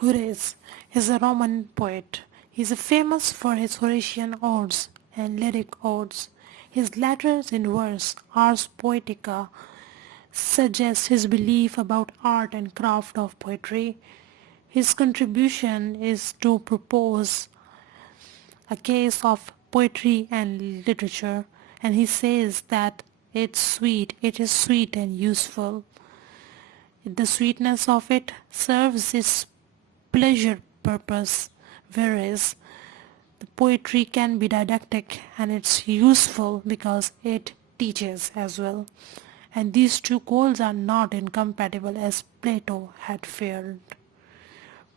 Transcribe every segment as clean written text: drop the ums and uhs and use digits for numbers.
Horace is a Roman poet. He is famous for his Horatian odes and lyric odes. His letters in verse, Ars Poetica, suggest his belief about art and craft of poetry. His contribution is to propose a case of poetry and literature, and he says that it is sweet and useful. The sweetness of it serves its pleasure purpose, whereas the poetry can be didactic and it's useful because it teaches as well. And these two goals are not incompatible as Plato had feared.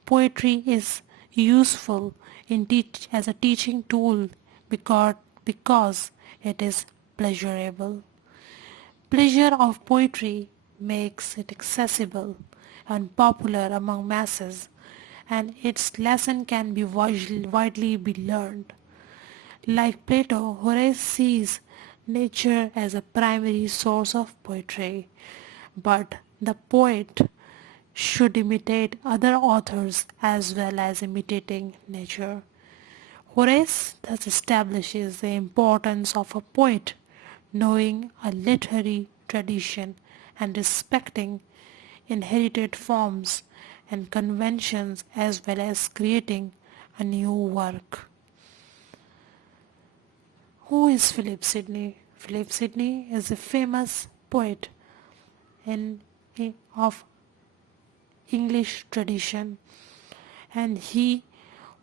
Poetry is useful as a teaching tool because it is pleasurable. Pleasure of poetry makes it accessible and popular among masses, and its lesson can be widely be learned. Like Plato, Horace sees nature as a primary source of poetry, but the poet should imitate other authors as well as imitating nature. Horace thus establishes the importance of a poet knowing a literary tradition and respecting inherited forms and conventions as well as creating a new work. Who is Philip Sidney? Philip Sidney is a famous poet in, of English tradition, and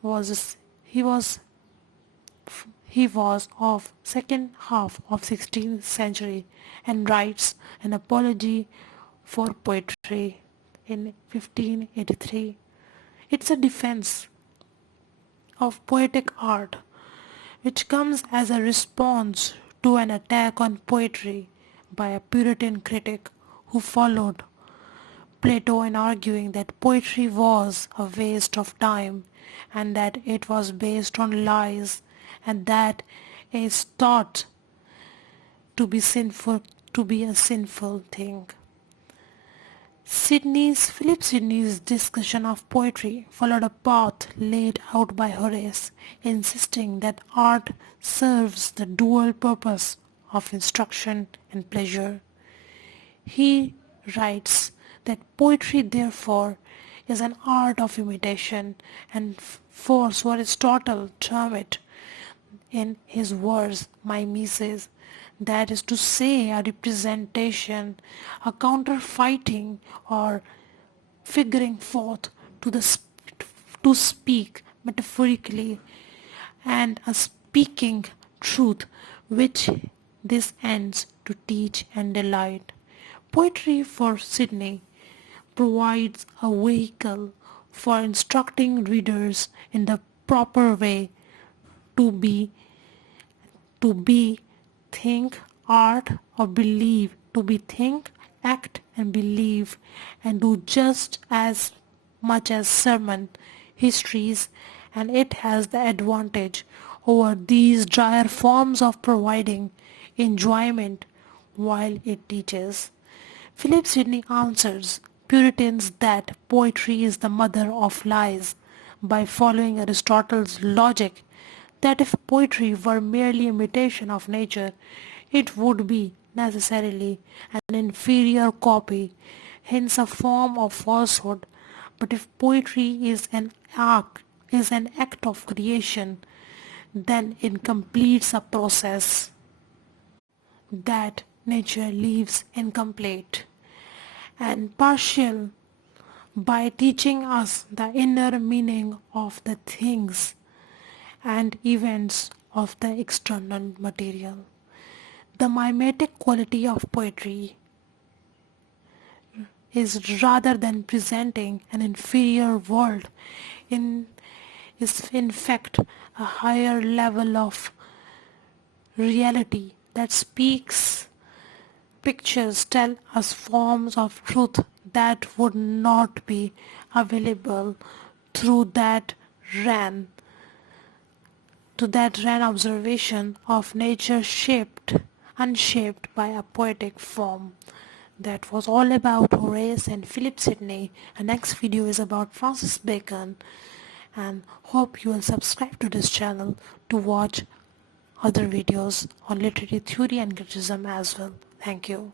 was he was he was of second half of 16th century and writes an apology for poetry in 1583. It's a defense of poetic art which comes as a response to an attack on poetry by a Puritan critic who followed Plato in arguing that poetry was a waste of time and that it was based on lies and that is thought to be a sinful thing. Philip Sidney's discussion of poetry followed a path laid out by Horace, insisting that art serves the dual purpose of instruction and pleasure. He writes that poetry therefore is an art of imitation, and for so Aristotle termed it in his verse mimesis, that is to say a representation, a counterfeiting or figuring forth to speak metaphorically and a speaking truth which this ends to teach and delight. Poetry for Sidney provides a vehicle for instructing readers in the proper way to be think art or believe, to be think act and believe, and do just as much as sermon histories, and it has the advantage over these drier forms of providing enjoyment while it teaches. Philip Sidney answers Puritans that poetry is the mother of lies by following Aristotle's logic that if poetry were merely imitation of nature, it would be necessarily an inferior copy, hence a form of falsehood. But if poetry is an act of creation, then it completes a process that nature leaves incomplete and partial by teaching us the inner meaning of the things and events of the external material. The mimetic quality of poetry is rather than presenting an inferior world is in fact a higher level of reality that speaks. Pictures tell us forms of truth that would not be available through that ran observation of nature shaped, unshaped by a poetic form. That was all about Horace and Philip Sidney. The next video is about Francis Bacon, and hope you will subscribe to this channel to watch other videos on literary theory and criticism as well. Thank you.